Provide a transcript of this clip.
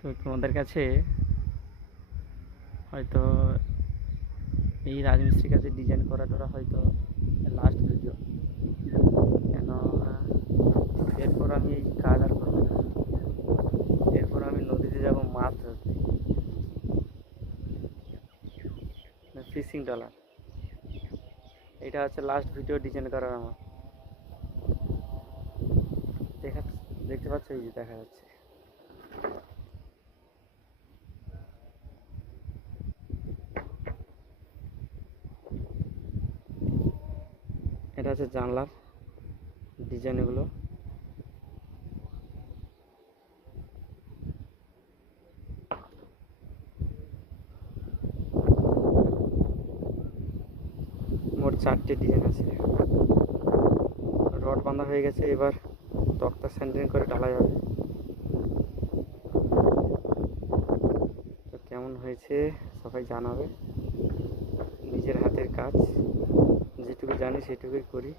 তো তোমাদের কাছে হয়তো এই রাজমিস্ত্রির কাছে ডিজাইন করাটা হয়তো লাস্ট ভিডিও, কেন এরপর আমি এই কাজ আর করবো না। এরপর আমি নদীতে যাব মাছ ধরতে, ফিশিং ট্রলার। এটা হচ্ছে লাস্ট ভিডিও ডিজাইন করার আমার। দেখা দেখতে পাচ্ছ, এই যে দেখা যাচ্ছে। এটা হচ্ছে জানলার ডিজাইন। এগুলো মোট 4টে ডিজাইন আছে। রড বাঁধা হয়ে গেছে, এবার তক্তা স্যান্ডিং করে ঢালা যাবে। তো কেমন হয়েছে সবাই জানাবে। নিজের হাতের কাজ, যেটুকু জানি সেটুকুই করি।